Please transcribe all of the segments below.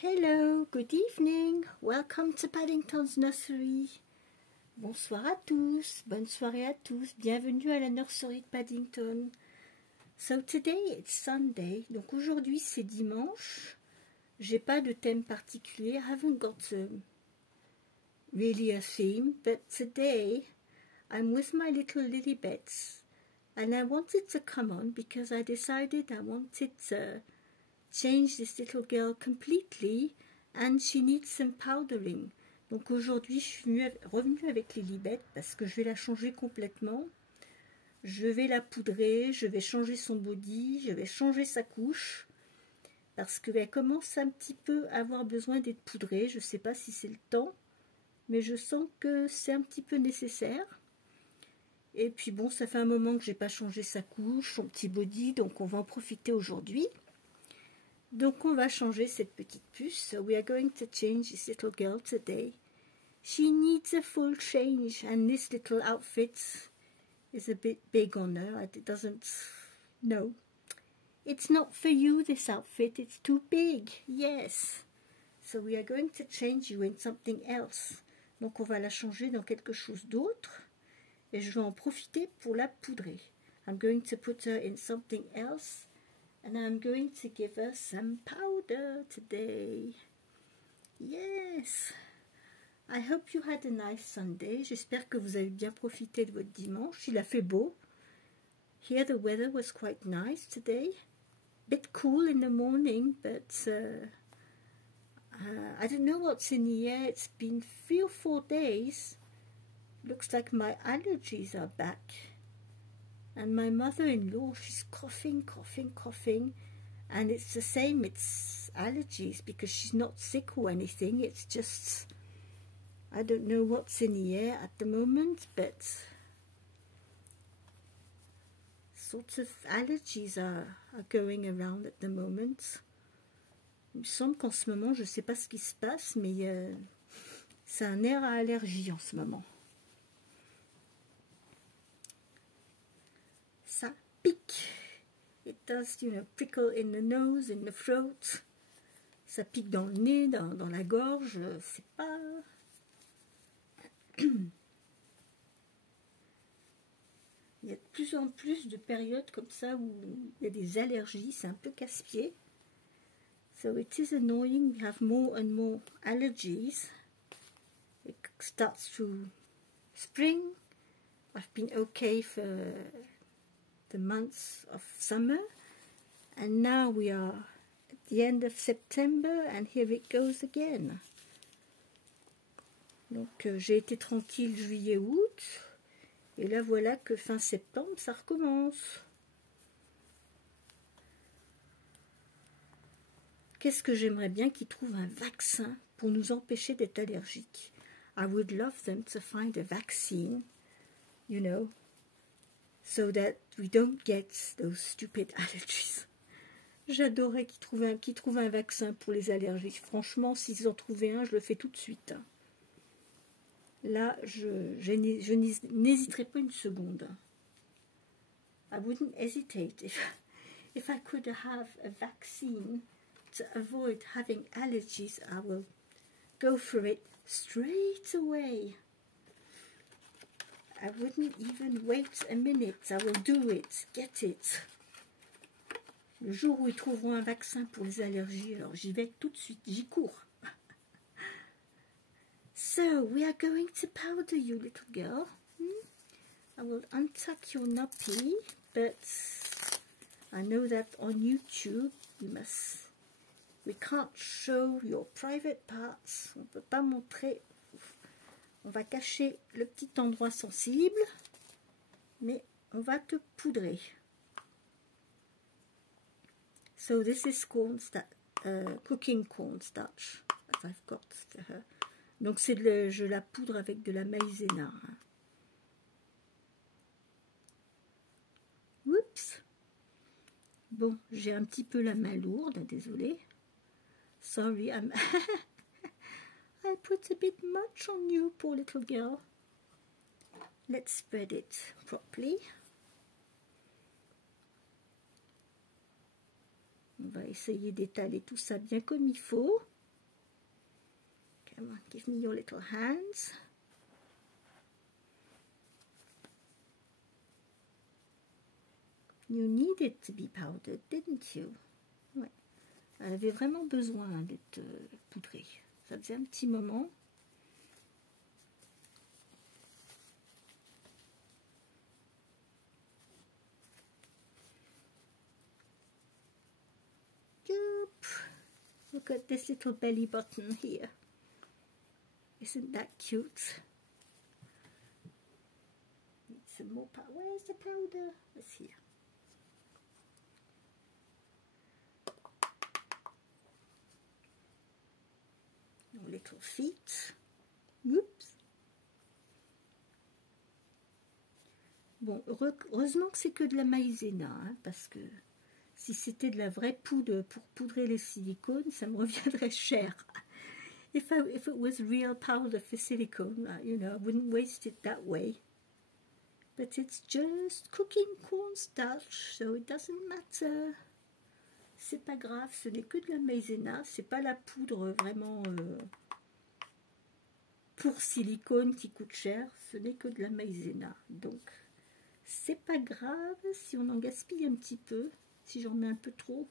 Hello, good evening, welcome to Paddington's Nursery. Bonsoir à tous, bonne soirée à tous, bienvenue à la nurserie de Paddington. So today it's Sunday, donc aujourd'hui c'est dimanche. J'ai pas de thème particulier, I haven't got really a theme, but today I'm with my little Lilybets and I wanted to come on because I decided I wanted to change this little girl completely and she needs some powdering. Donc aujourd'hui je suis revenue avec Lilybet parce que je vais la changer complètement. Je vais la poudrer, je vais changer son body, je vais changer sa couche parce qu'elle commence un petit peu à avoir besoin d'être poudrée. Je ne sais pas si c'est le temps, mais je sens que c'est un petit peu nécessaire. Et puis bon, ça fait un moment que j'ai pas changé sa couche, son petit body, donc on va en profiter aujourd'hui. Donc on va changer cette petite puce. So we are going to change this little girl today. She needs a full change and this little outfit is a bit big on her. It doesn't, no. It's not for you, this outfit. It's too big. Yes. So we are going to change you in something else. Donc on va la changer dans quelque chose d'autre. Et je vais en profiter pour la poudrer. I'm going to put her in something else. And I'm going to give her some powder today. Yes. I hope you had a nice Sunday. J'espère que vous avez bien profité de votre dimanche. Il a fait beau. Here the weather was quite nice today. Bit cool in the morning, but I don't know what's in the air. It's been 3 or 4 days. Looks like my allergies are back. And my mother-in-law, she's coughing, coughing, coughing. And it's the same, it's allergies because she's not sick or anything. It's just, I don't know what's in the air at the moment, but sorts of allergies are going around at the moment. Il me semble qu'en ce moment, je ne sais pas ce qui se passe, mais c'est un air à allergie en ce moment. Ça pique. It does, you know, prickle in the nose, in the throat. Ça pique dans le nez, dans la gorge. C'est pas... Il y a de plus en plus de périodes comme ça où il y a des allergies. C'est un peu casse-pied. So it is annoying. We have more and more allergies. It starts through spring. I've been okay for the months of summer, and now we are at the end of September and here it goes again. Donc j'ai été tranquille juillet août et là voilà que fin septembre ça recommence. Qu'est-ce que j'aimerais bien qu'ils trouvent un vaccin pour nous empêcher d'être allergiques. I would love them to find a vaccine, you know, so that we don't get those stupid allergies. J'adorerais qu'ils trouvent un vaccin pour les allergies. Franchement, s'ils en trouvaient un, je le fais tout de suite. Là, je n'hésiterai pas une seconde. I wouldn't hesitate if I could have a vaccine to avoid having allergies. I will go for it straight away. I wouldn't even wait a minute. I will do it. Get it. Le jour où ils trouveront un vaccin pour les allergies, alors j'y vais tout de suite. J'y cours. So, we are going to powder you, little girl. I will untuck your nappy, but I know that on YouTube, we can't show your private parts. On ne peut pas montrer. On va cacher le petit endroit sensible, mais on va te poudrer. So this is cooking cornstarch that I've got for her. Donc je la poudre avec de la maïzena. Oups. Bon, j'ai un petit peu la main lourde, désolée. Sorry, I put a bit much on you, poor little girl. Let's spread it properly. On va essayer d'étaler tout ça bien comme il faut. Come on, give me your little hands. You needed to be powdered, didn't you? Ouais. Elle avait vraiment besoin d'être poudrée. Ça faisait un petit moment. Look at this little belly button here. Isn't that cute? Need some more powder. Where's the powder? It's here. Your little feet. Oups. Bon, heureusement que c'est que de la maïzena, hein, parce que si c'était de la vraie poudre pour poudrer les silicones, ça me reviendrait cher. If it was real powder for silicone, you know, I wouldn't waste it that way. But it's just cooking cornstarch, so it doesn't matter. C'est pas grave, ce n'est que de la maïzena, c'est pas la poudre vraiment pour silicone qui coûte cher, ce n'est que de la maïzena. Donc, c'est pas grave si on en gaspille un petit peu, si j'en mets un peu trop.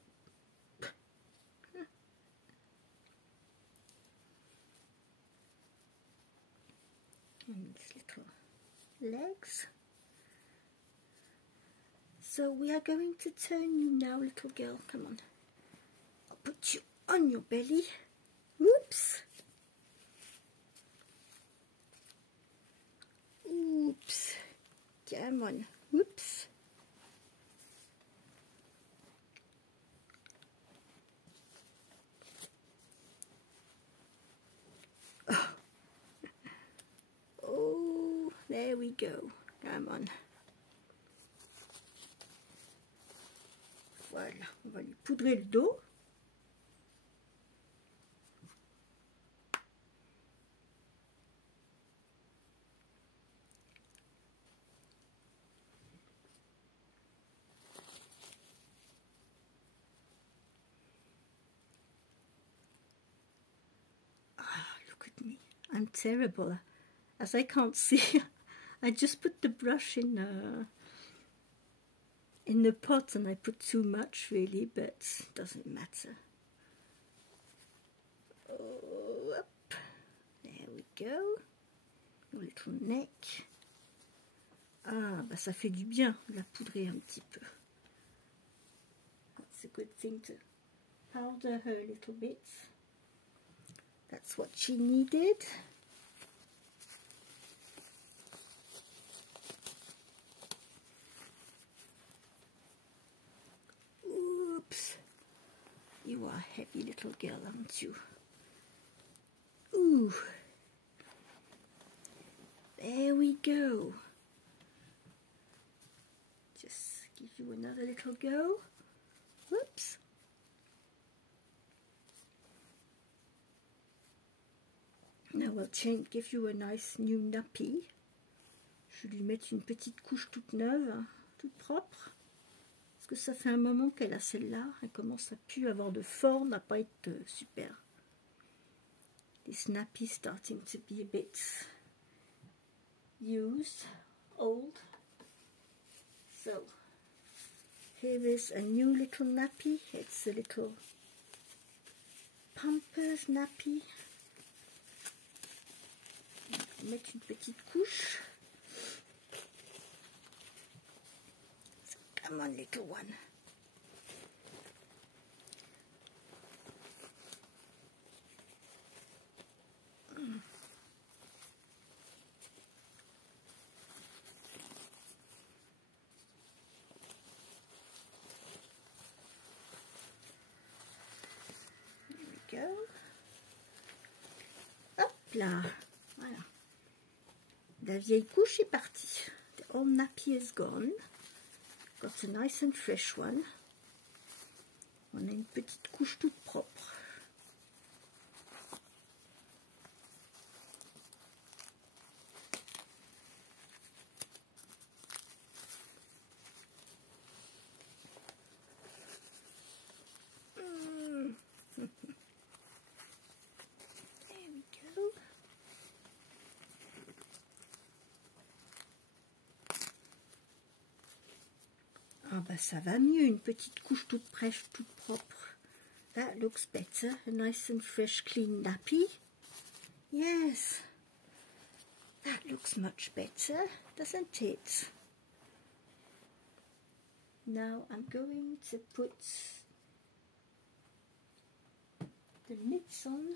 And these little legs. So we are going to turn you now, little girl. Come on. I'll put you on your belly. Whoops. Oops. Come on. Whoops. Oh, there we go. Come on. Voilà, on va lui poudrer le dos. Look at me. I'm terrible. As I can't see, I just put the brush in the pot and I put too much really, but it doesn't matter. Oh, up. There we go. Your little neck. Ah, bah ça fait du bien de la poudrer un petit peu. That's a good thing to powder her a little bit. That's what she needed. Oops. You are a heavy little girl, aren't you? Ooh. There we go. Just give you another little go. Whoops. Now I'll change, give you a nice new nappy. Je vais lui mettre une petite couche toute neuve, hein, toute propre. Parce que ça fait un moment qu'elle a celle-là. Elle commence à plus avoir de forme, à pas être super. This nappy is starting to be a bit used, old. So here is a new little nappy. It's a little Pampers nappy. On va mettre une petite couche. So, come on, little one. Go. Hop là, voilà. La vieille couche est partie. The old nappy is gone. Got a nice and fresh one. On a une petite couche toute propre. bah ça va mieux, une petite couche toute fraîche, toute propre. That looks better. A nice and fresh, clean nappy. Yes, that looks much better, doesn't it? Now I'm going to put the mitts on.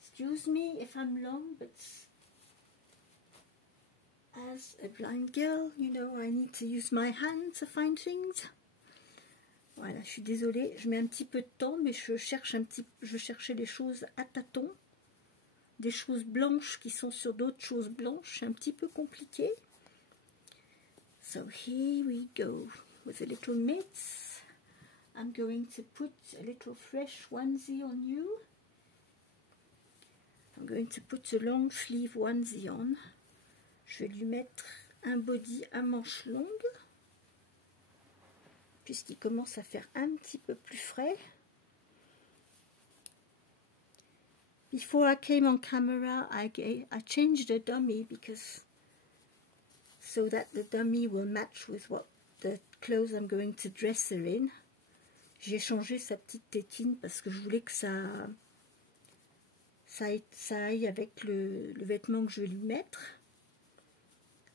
Excuse me if I'm long, but as a blind girl, you know, I need to use my hand to find things. Voilà, je suis désolée, je mets un petit peu de temps, mais je cherchais les choses à tâtons, des choses blanches qui sont sur d'autres choses blanches, c'est un petit peu compliqué. So here we go with a little mitts. I'm going to put a little fresh onesie on you. I'm going to put a long sleeve onesie on. Je vais lui mettre un body à manches longues, puisqu'il commence à faire un petit peu plus frais. Before I came on camera, I changed the dummy because so that the dummy will match with what the clothes I'm going to dress her in. J'ai changé sa petite tétine parce que je voulais que ça aille avec le vêtement que je vais lui mettre.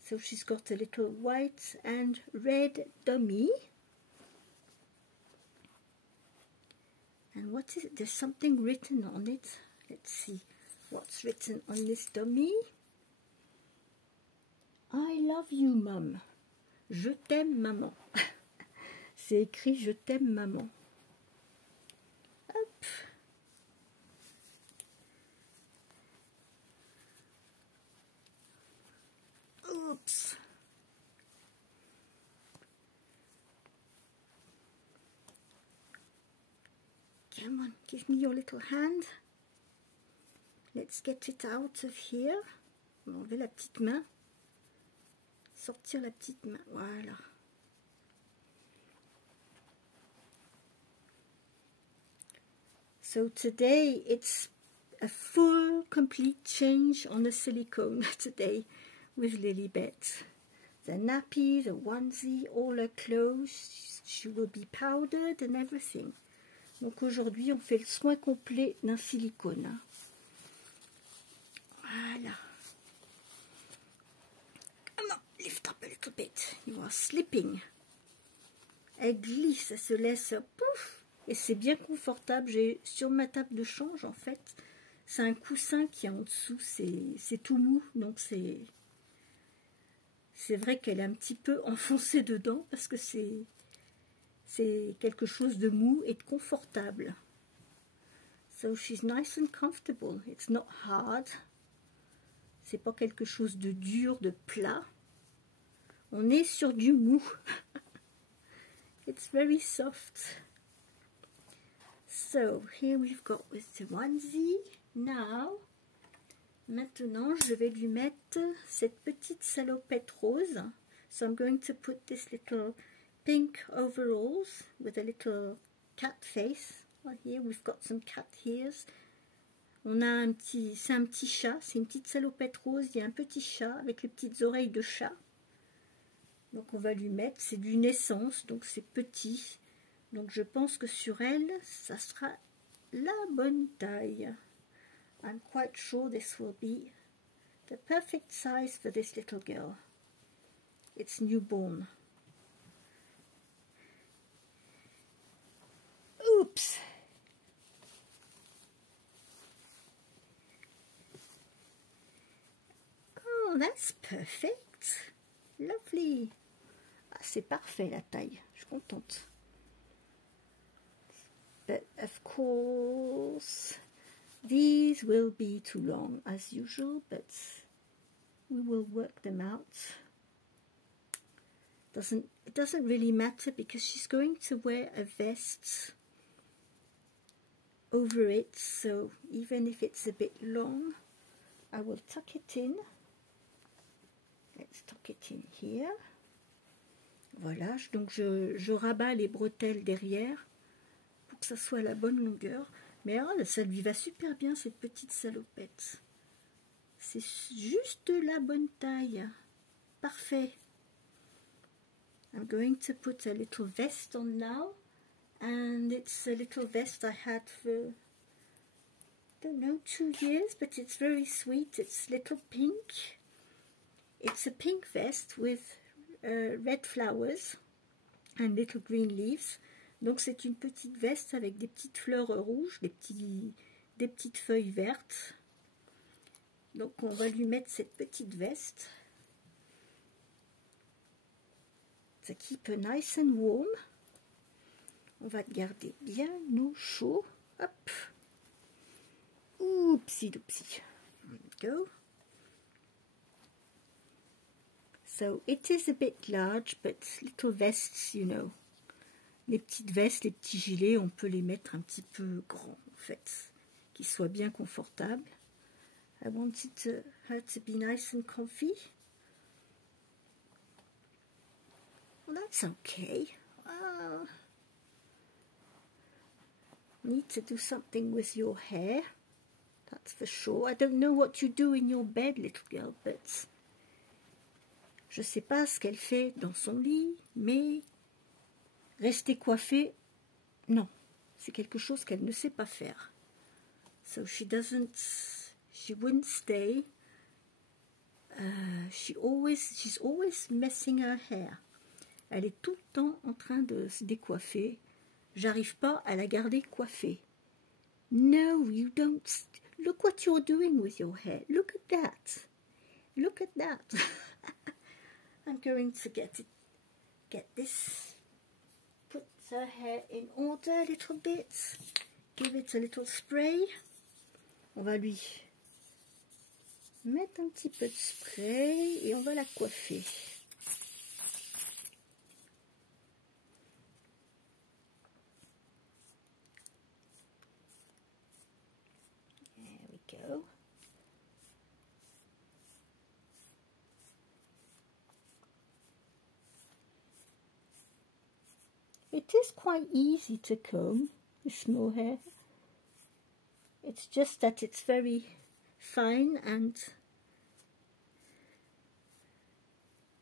So she's got a little white and red dummy. And what is it? There's something written on it. Let's see what's written on this dummy. I love you, Mum. Je t'aime, maman. C'est écrit je t'aime, maman. Hop. Oops. Come on, give me your little hand. Let's get it out of here. On va enlever la petite main. Sortir la petite main. Voilà. So today it's a full, complete change on the silicone today with Lilibet. The nappy, the onesie, all her clothes, she will be powdered and everything. Donc aujourd'hui, on fait le soin complet d'un silicone. Voilà. Come on, lift up a little bit. You are slipping. Elle glisse, elle se laisse, pouf, et c'est bien confortable. J'ai sur ma table de change, en fait, c'est un coussin qui est en dessous, c'est tout mou, donc c'est vrai qu'elle est un petit peu enfoncée dedans parce que c'est quelque chose de mou et de confortable. So she's nice and comfortable. It's not hard. C'est pas quelque chose de dur, de plat. On est sur du mou. It's very soft. So here we've got with the onesie. Now, maintenant, je vais lui mettre cette petite salopette rose. So I'm going to put this little pink overalls with a little cat face. Well, here we've got some cat ears. On a c'est un petit chat, c'est une petite salopette rose, il y a un petit chat avec les petites oreilles de chat. Donc on va lui mettre, c'est du naissance, donc c'est petit. Donc je pense que sur elle, ça sera la bonne taille. I'm quite sure this will be the perfect size for this little girl. It's newborn. Oops! Oh, that's perfect. Lovely. Ah, c'est parfait la taille. Je suis contente. But of course, these will be too long as usual, but we will work them out. It doesn't really matter because she's going to wear a vest over it, so even if it's a bit long, I will tuck it in. Let's tuck it in here. Voilà, donc je rabats les bretelles derrière pour que ça soit la bonne longueur. Mais oh, ça lui va super bien cette petite salopette. C'est juste la bonne taille. Parfait. I'm going to put a little vest on now, and it's a little vest I had for, I don't know, 2 years, but it's very sweet. It's little pink. It's a pink vest with red flowers and little green leaves. Donc c'est une petite veste avec des petites fleurs rouges, des petites feuilles vertes. Donc on va lui mettre cette petite veste. To keep her nice and warm. On va garder bien au chaud. Hop. Oupsie doupsie. There we go. So it is a bit large, but little vests, you know. Les petites vestes, les petits gilets, on peut les mettre un petit peu grands, en fait, qu'ils soient bien confortables. I wanted her to be nice and comfy. Well, that's okay. Need to do something with your hair, that's for sure. I don't know what you do in your bed, little girl, but je sais pas ce qu'elle fait dans son lit, mais rester coiffée, non, c'est quelque chose qu'elle ne sait pas faire. So she wouldn't stay. She's always messing her hair. Elle est tout le temps en train de se décoiffer. J'arrive pas à la garder coiffée. No, you don't. Look what you're doing with your hair. Look at that. Look at that. I'm going to get this. Put her hair in order a little bit. Give it a little spray. On va lui mettre un petit peu de spray et on va la coiffer. There we go. It is quite easy to comb this mohair. It's just that it's very fine, and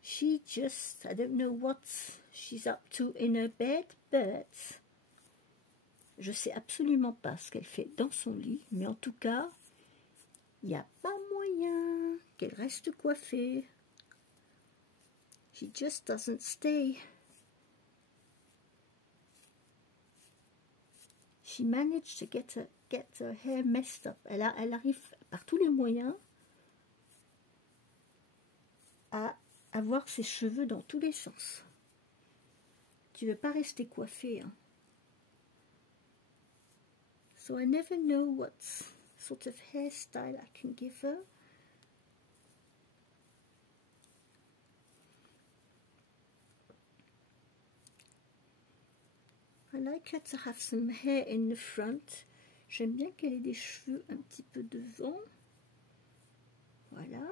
she just, I don't know what she's up to in her bed, but je sais absolument pas ce qu'elle fait dans son lit, mais en tout cas, il n'y a pas moyen qu'elle reste coiffée. She just doesn't stay. She managed to get her hair messed up. Elle arrive par tous les moyens à avoir ses cheveux dans tous les sens. Tu veux pas rester coiffée, hein? So I never know what sort of hairstyle I can give her. I like her to have some hair in the front. J'aime bien qu'elle ait des cheveux un petit peu devant. Voilà.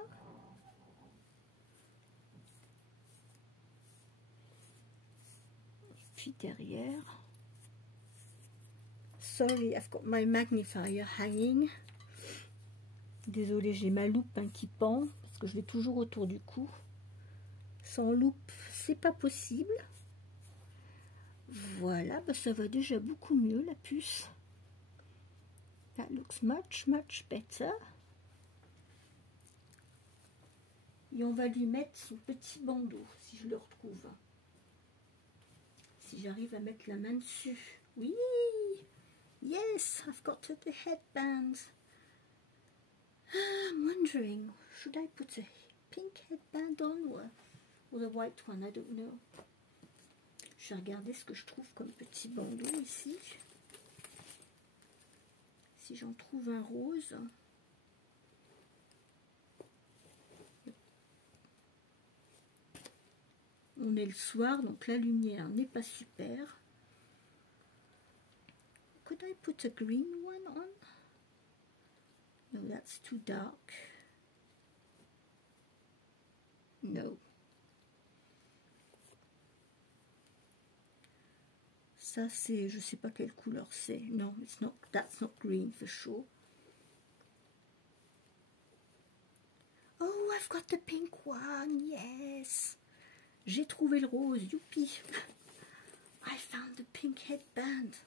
Et puis derrière. Sorry, I've got my magnifier hanging. Désolée, j'ai ma loupe qui pend parce que je l'ai toujours autour du cou. Sans loupe, c'est pas possible. Voilà, bah ça va déjà beaucoup mieux, la puce. That looks much, much better. Et on va lui mettre son petit bandeau, si je le retrouve. Si j'arrive à mettre la main dessus. Oui! Yes, I've got the headband. I'm wondering, should I put a pink headband on or the white one? I don't know. Je vais regarder ce que je trouve comme petit bandeau ici. Si j'en trouve un rose. On est le soir, donc la lumière n'est pas super. Could I put a green one on? No, that's too dark. No. Ça c'est, je sais pas quelle couleur c'est. Non, that's not green for sure. Oh, I've got the pink one, yes. J'ai trouvé le rose, youpi. I found the pink headband.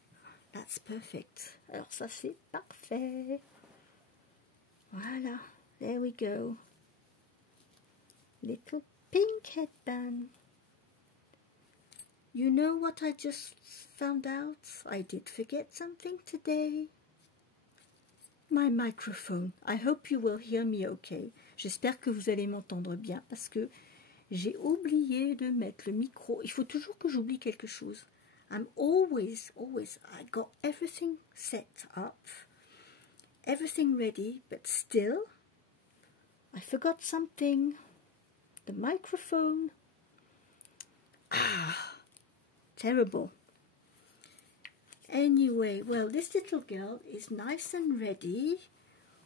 That's perfect. Alors ça c'est parfait. Voilà, there we go. Little pink headband. You know what I just found out? I did forget something today. My microphone. I hope you will hear me okay. J'espère que vous allez m'entendre bien parce que j'ai oublié de mettre le micro. Il faut toujours que j'oublie quelque chose. I'm always, I got everything set up, everything ready, but still, I forgot something. The microphone. Ah, terrible. Anyway, well, this little girl is nice and ready,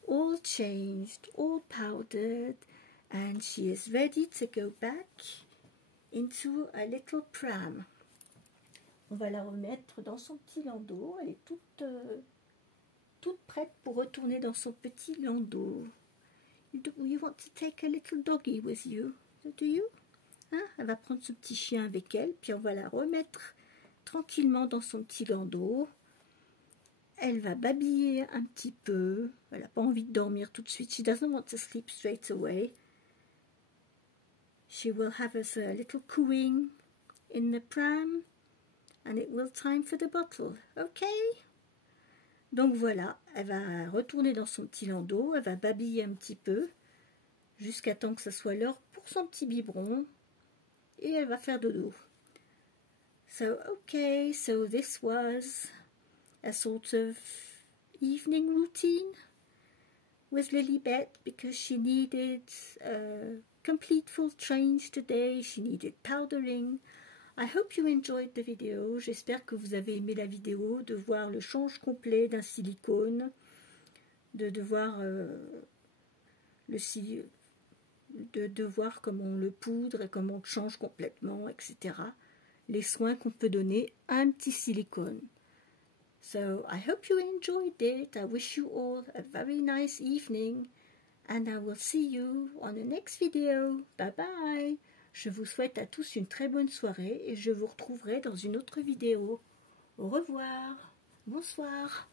all changed, all powdered, and she is ready to go back into a little pram. On va la remettre dans son petit landau. Elle est toute prête pour retourner dans son petit landau. You want to take a little doggy with you? Do you? Hein? Elle va prendre ce petit chien avec elle, puis on va la remettre tranquillement dans son petit landau. Elle va babiller un petit peu. Elle n'a pas envie de dormir tout de suite. She doesn't want to sleep straight away. She will have a little cooing in the pram. And it will time for the bottle. OK? Donc voilà, elle va retourner dans son petit landau. Elle va babiller un petit peu. Jusqu'à temps que ce soit l'heure pour son petit biberon. Et elle va faire dodo. So, okay, so this was a sort of evening routine with Lilibet because she needed a complete full change today. She needed powdering. I hope you enjoyed the video. J'espère que vous avez aimé la vidéo, de voir le change complet d'un silicone, de voir de voir comment on le poudre et comment on le change complètement, etc. Les soins qu'on peut donner à un petit silicone. So, I hope you enjoyed it. I wish you all a very nice evening. And I will see you on the next video. Bye bye. Je vous souhaite à tous une très bonne soirée et je vous retrouverai dans une autre vidéo. Au revoir. Bonsoir.